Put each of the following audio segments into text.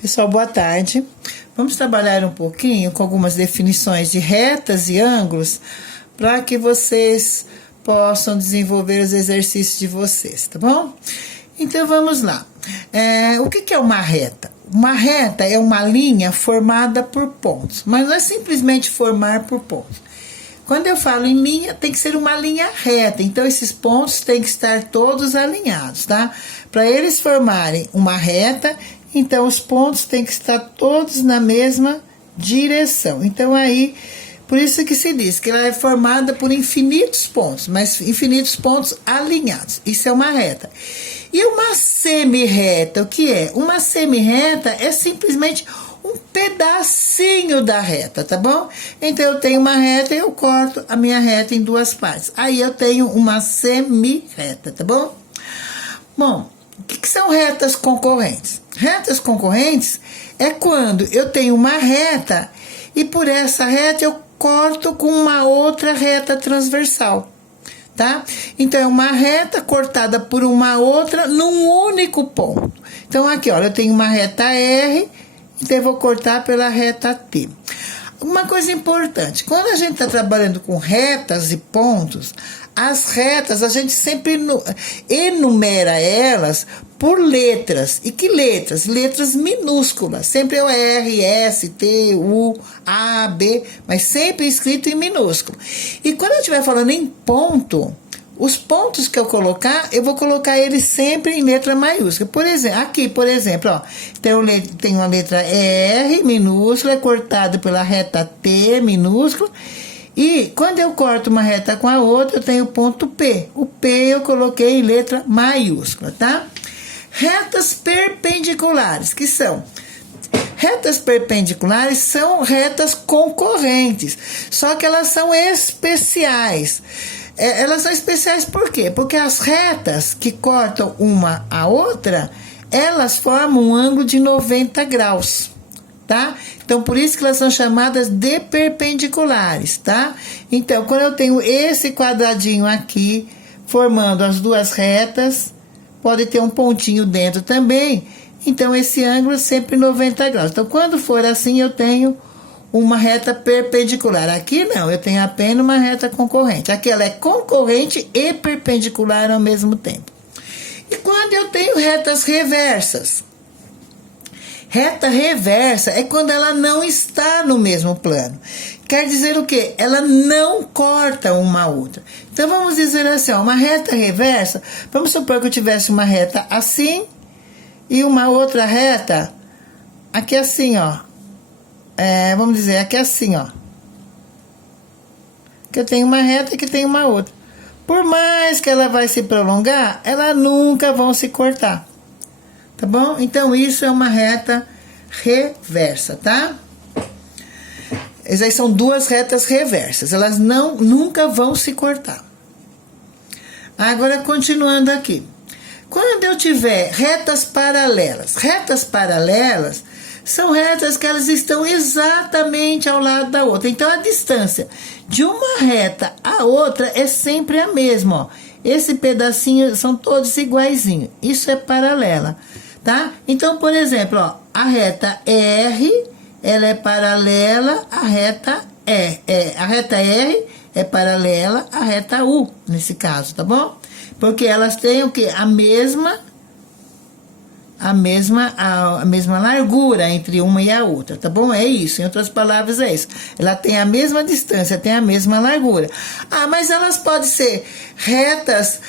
Pessoal, boa tarde. Vamos trabalhar um pouquinho com algumas definições de retas e ângulos para que vocês possam desenvolver os exercícios de vocês, tá bom? Então, vamos lá. O que é uma reta? Uma reta é uma linha formada por pontos, mas não é simplesmente formar por pontos. Quando eu falo em linha, tem que ser uma linha reta. Então, esses pontos têm que estar todos alinhados, tá? Para eles formarem uma reta, então os pontos têm que estar todos na mesma direção. Então, aí, por isso que se diz que ela é formada por infinitos pontos, mas infinitos pontos alinhados. Isso é uma reta. E uma semi-reta, o que é? Uma semi-reta é simplesmente um pedacinho da reta, tá bom? Então, eu tenho uma reta e eu corto a minha reta em duas partes. Aí, eu tenho uma semi-reta, tá bom? Bom, o que são retas concorrentes? Retas concorrentes é quando eu tenho uma reta e por essa reta eu corto com uma outra reta transversal, tá? Então, é uma reta cortada por uma outra num único ponto. Então, aqui, olha, eu tenho uma reta R, então eu vou cortar pela reta T. Uma coisa importante, quando a gente está trabalhando com retas e pontos, as retas a gente sempre enumera elas por letras. E que letras? Letras minúsculas. Sempre é o R, S, T, U, A, B, mas sempre escrito em minúsculo. E quando eu estiver falando em ponto, os pontos que eu colocar, eu vou colocar eles sempre em letra maiúscula. Por exemplo, aqui, por exemplo, ó, tem uma letra R minúscula, cortada pela reta T minúscula. E quando eu corto uma reta com a outra, eu tenho o ponto P. O P eu coloquei em letra maiúscula, tá? Retas perpendiculares, que são? Retas perpendiculares são retas concorrentes, só que elas são especiais. Elas são especiais por quê? Porque as retas que cortam uma a outra, elas formam um ângulo de 90 graus, tá? Então, por isso que elas são chamadas de perpendiculares, tá? Então, quando eu tenho esse quadradinho aqui, formando as duas retas, pode ter um pontinho dentro também, então esse ângulo é sempre 90 graus. Então, quando for assim, eu tenho uma reta perpendicular. Aqui não, eu tenho apenas uma reta concorrente. Aqui ela é concorrente e perpendicular ao mesmo tempo. E quando eu tenho retas reversas? Reta reversa é quando ela não está no mesmo plano. Quer dizer o quê? Ela não corta uma a outra. Então, vamos dizer assim, ó, uma reta reversa, vamos supor que eu tivesse uma reta assim e uma outra reta aqui assim, ó. Vamos dizer, aqui assim, ó. Que eu tenho uma reta e que tem uma outra. Por mais que ela vai se prolongar, elas nunca vão se cortar. Tá bom? Então, isso é uma reta reversa, tá? Essas aí são duas retas reversas. Elas nunca vão se cortar. Agora, continuando aqui. Quando eu tiver retas paralelas são retas que elas estão exatamente ao lado da outra. Então, a distância de uma reta à outra é sempre a mesma, ó. Esse pedacinho são todos iguaizinhos. Isso é paralela, tá? Então, por exemplo, ó, a reta R, ela é paralela à reta E. A reta R é paralela à reta U, nesse caso, tá bom? Porque elas têm o quê? A mesma largura entre uma e a outra, tá bom? É isso, em outras palavras é isso. Ela tem a mesma distância, tem a mesma largura. Ah, mas elas podem ser retas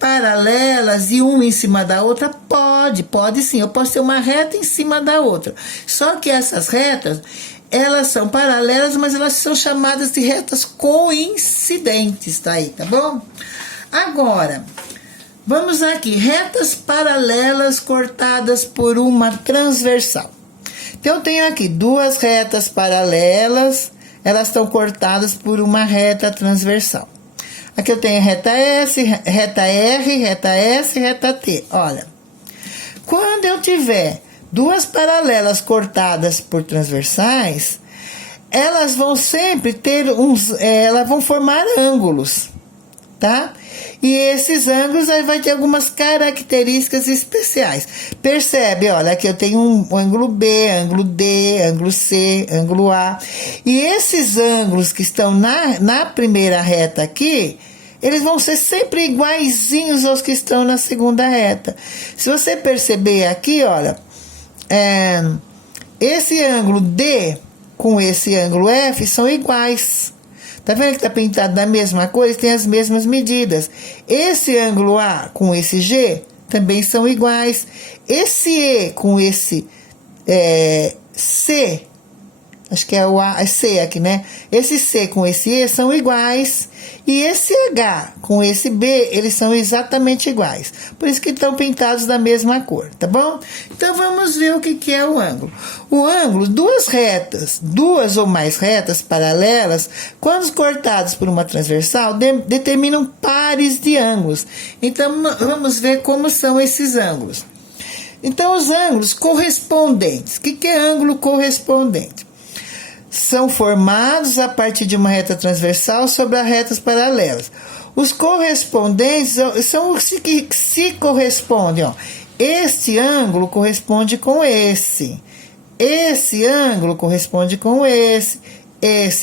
paralelas e uma em cima da outra? Pode sim. Eu posso ter uma reta em cima da outra. Só que essas retas, elas são paralelas, mas elas são chamadas de retas coincidentes, tá aí, tá bom? Agora, vamos aqui, retas paralelas cortadas por uma transversal. Então, eu tenho aqui duas retas paralelas, elas estão cortadas por uma reta transversal. Aqui eu tenho reta S, reta R, reta S, reta T. Olha, quando eu tiver duas paralelas cortadas por transversais, elas vão sempre ter elas vão formar ângulos. tá? E esses ângulos aí vai ter algumas características especiais. Percebe, olha, aqui eu tenho um ângulo B, ângulo D, ângulo C, ângulo A. E esses ângulos que estão na primeira reta aqui, eles vão ser sempre iguaizinhos aos que estão na segunda reta. Se você perceber aqui, olha, esse ângulo D com esse ângulo F são iguais. Tá vendo que tá pintado da mesma cor? Eles têm as mesmas medidas. Esse ângulo A com esse G também são iguais. Esse E com esse C, acho que é o A, é C aqui, né? Esse C com esse E são iguais. E esse H com esse B, eles são exatamente iguais. Por isso que estão pintados da mesma cor, tá bom? Então, vamos ver o que é o ângulo. O ângulo, duas ou mais retas paralelas, quando cortadas por uma transversal, determinam pares de ângulos. Então, vamos ver como são esses ângulos. Então, os ângulos correspondentes. O que é ângulo correspondente? São formados a partir de uma reta transversal sobre as retas paralelas. Os correspondentes são os que se correspondem. Ó. Este ângulo corresponde com esse. Esse ângulo corresponde com esse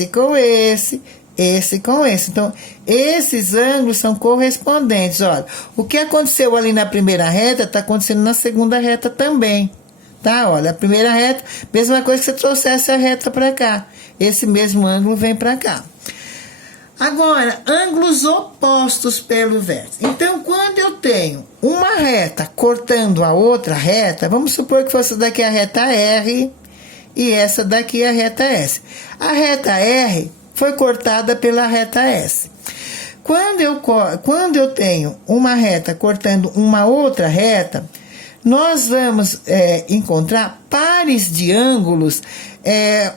com esse com esse. Então, esses ângulos são correspondentes. Olha, o que aconteceu ali na primeira reta está acontecendo na segunda reta também. Tá? Olha, a primeira reta, mesma coisa que você trouxesse a reta para cá. Esse mesmo ângulo vem para cá. Agora, ângulos opostos pelo vértice. Então, quando eu tenho uma reta cortando a outra reta, vamos supor que fosse daqui a reta R e essa daqui a reta S. A reta R foi cortada pela reta S. Quando eu tenho uma reta cortando uma outra reta, nós vamos encontrar pares de ângulos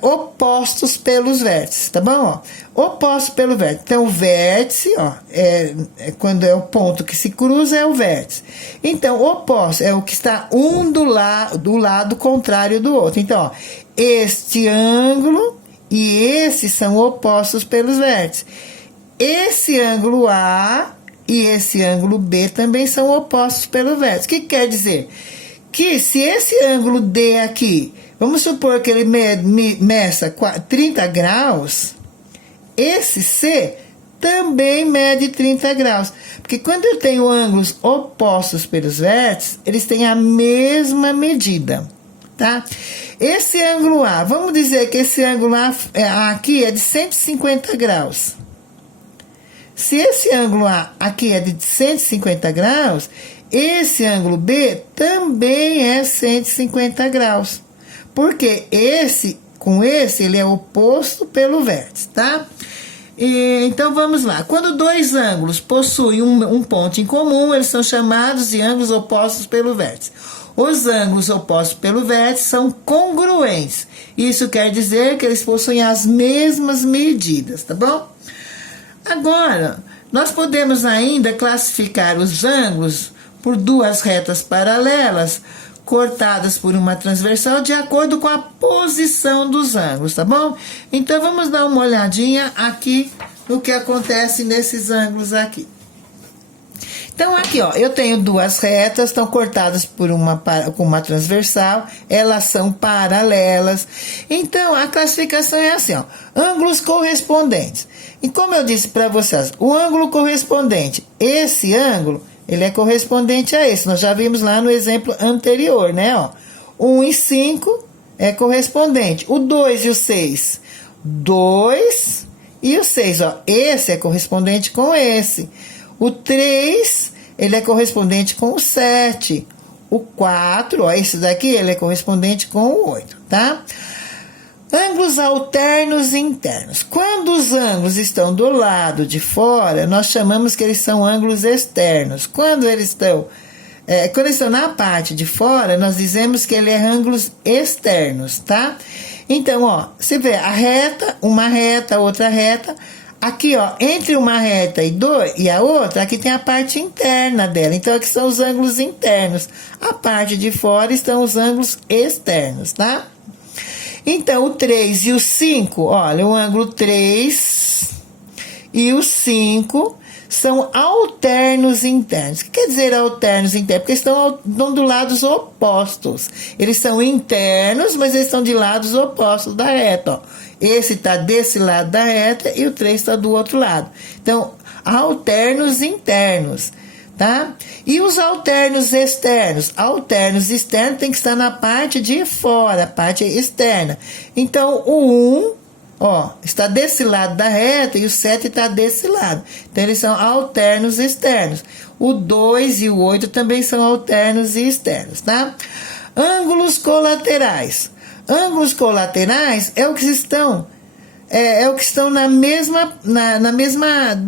opostos pelos vértices, tá bom? Ó, opostos pelo vértice. Então, o vértice, ó, quando é o ponto que se cruza, é o vértice. Então, oposto é o que está do lado contrário do outro. Então, ó, este ângulo e esse são opostos pelos vértices. Esse ângulo A e esse ângulo B também são opostos pelo vértice. O que quer dizer? Que se esse ângulo D aqui, vamos supor que ele meça 30 graus, esse C também mede 30 graus. Porque quando eu tenho ângulos opostos pelos vértices, eles têm a mesma medida, tá? Esse ângulo A, vamos dizer que esse ângulo A aqui é de 150 graus. Se esse ângulo A aqui é de 150 graus, esse ângulo B também é 150 graus. Porque esse, com esse, ele é oposto pelo vértice, tá? Então, vamos lá. Quando dois ângulos possuem um ponto em comum, eles são chamados de ângulos opostos pelo vértice. Os ângulos opostos pelo vértice são congruentes. Isso quer dizer que eles possuem as mesmas medidas, tá bom? Agora, nós podemos ainda classificar os ângulos por duas retas paralelas cortadas por uma transversal de acordo com a posição dos ângulos, tá bom? Então, vamos dar uma olhadinha aqui no que acontece nesses ângulos aqui. Então, aqui, ó, eu tenho duas retas, estão cortadas por com uma transversal, elas são paralelas. Então, a classificação é assim, ó, ângulos correspondentes. E como eu disse para vocês, o ângulo correspondente, esse ângulo, ele é correspondente a esse. Nós já vimos lá no exemplo anterior, né, ó. 1 e 5 é correspondente. O 2 e o 6, 2 e o 6, ó, esse é correspondente com esse. O 3, ele é correspondente com o 7. O 4, ó, esse daqui, ele é correspondente com o 8, tá? Ângulos alternos e internos. Quando os ângulos estão do lado de fora, nós chamamos que eles são ângulos externos. Quando eles estão na parte de fora, nós dizemos que ele é ângulos externos, tá? Então, ó, você vê a reta, uma reta, outra reta. Aqui, ó, entre uma reta e a outra, aqui tem a parte interna dela. Então, aqui são os ângulos internos. A parte de fora estão os ângulos externos, tá? Então, o 3 e o 5, olha, o ângulo 3 e o 5 são alternos internos. O que quer dizer alternos internos? Porque estão do lados opostos. Eles são internos, mas eles estão de lados opostos da reta. Ó. Esse está desse lado da reta e o 3 está do outro lado. Então, alternos internos. Tá? E os alternos externos? Alternos externos tem que estar na parte de fora, parte externa. Então, o 1... Ó, está desse lado da reta e o 7 está desse lado. Então, eles são alternos externos. O 2 e o 8 também são alternos e externos, tá? Ângulos colaterais. Ângulos colaterais é o que estão... É o que estão do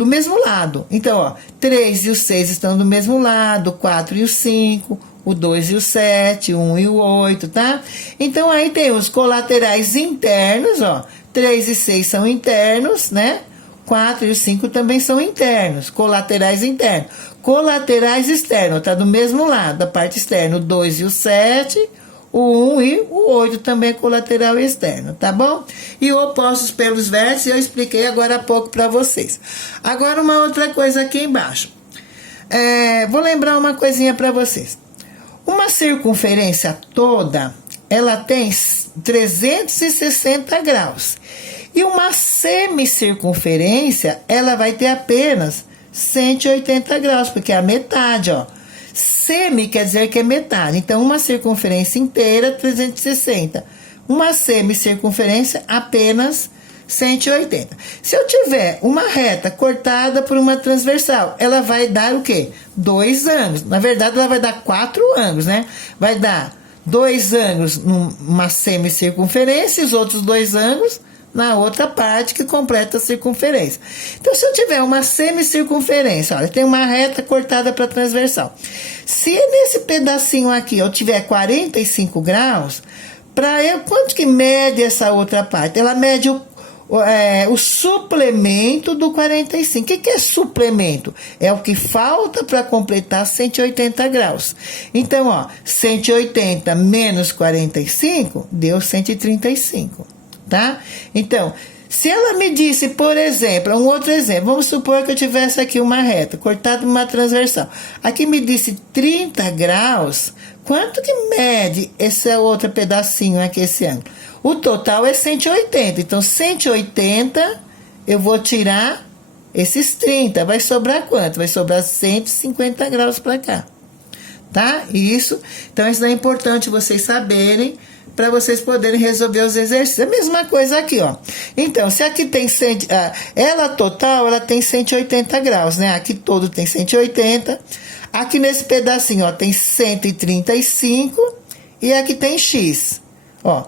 mesmo lado. Então, ó, 3 e o 6 estão do mesmo lado, o 4 e o 5, o 2 e o 7, o 1 e o 8, tá? Então, aí tem os colaterais internos, ó. 3 e 6 são internos, né? 4 e o 5 também são internos, colaterais internos. Colaterais externos, tá do mesmo lado, da parte externa, o 2 e o 7, o 1 e o 8 também é colateral externo, tá bom? E opostos pelos vértices eu expliquei agora há pouco para vocês. Agora uma outra coisa aqui embaixo. Vou lembrar uma coisinha para vocês. Uma circunferência toda, ela tem 360 graus. E uma semicircunferência, ela vai ter apenas 180 graus, porque é a metade, ó. Semi quer dizer que é metade. Então, uma circunferência inteira, 360. Uma semicircunferência, apenas 180. Se eu tiver uma reta cortada por uma transversal, ela vai dar o quê? 2 ângulos. Na verdade, ela vai dar 4 ângulos, né? Vai dar 2 ângulos numa semicircunferência e os outros 2 ângulos na outra parte que completa a circunferência. Então, se eu tiver uma semicircunferência, olha, tem uma reta cortada para transversal. Se nesse pedacinho aqui eu tiver 45 graus, quanto que mede essa outra parte? Ela mede o suplemento do 45. O que é suplemento? É o que falta para completar 180 graus. Então, ó, 180 menos 45 deu 135, tá? Então, se ela me disse, por exemplo, um outro exemplo, vamos supor que eu tivesse aqui uma reta cortada numa transversal. Aqui me disse 30 graus, quanto que mede esse outro pedacinho aqui, esse ângulo? O total é 180, então 180 eu vou tirar esses 30, vai sobrar quanto? Vai sobrar 150 graus para cá, tá? Isso, então isso é importante vocês saberem para vocês poderem resolver os exercícios. A mesma coisa aqui, ó. Então, se aqui tem ela total, ela tem 180 graus, né? Aqui todo tem 180. Aqui nesse pedacinho, ó, tem 135 e aqui tem X. Ó,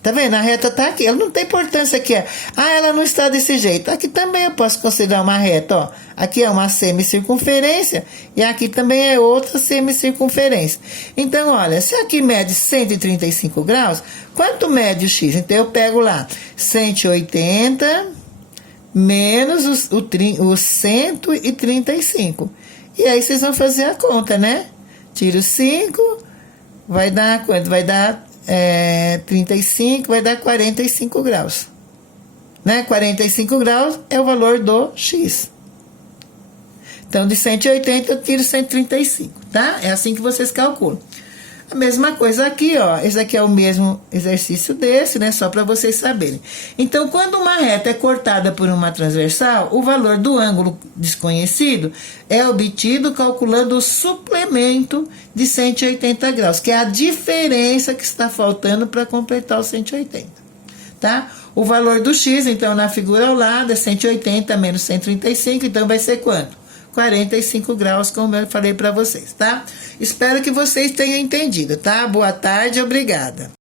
tá vendo? A reta tá aqui. Ela não tem importância aqui. Ela não está desse jeito. Aqui também eu posso considerar uma reta, ó. Aqui é uma semicircunferência e aqui também é outra semicircunferência. Então, olha, se aqui mede 135 graus, quanto mede o X? Então, eu pego lá 180 menos os 135. E aí, vocês vão fazer a conta, né? Tiro 5, vai dar quanto? Vai dar 35, vai dar 45 graus. Né? 45 graus é o valor do X. Então, de 180 eu tiro 135, tá? É assim que vocês calculam. A mesma coisa aqui, ó. Esse aqui é o mesmo exercício desse, né? Só para vocês saberem. Então, quando uma reta é cortada por uma transversal, o valor do ângulo desconhecido é obtido calculando o suplemento de 180 graus, que é a diferença que está faltando para completar os 180, tá? O valor do X, então, na figura ao lado, é 180 menos 135, então vai ser quanto? 45 graus, como eu falei para vocês, tá? Espero que vocês tenham entendido, tá? Boa tarde, obrigada.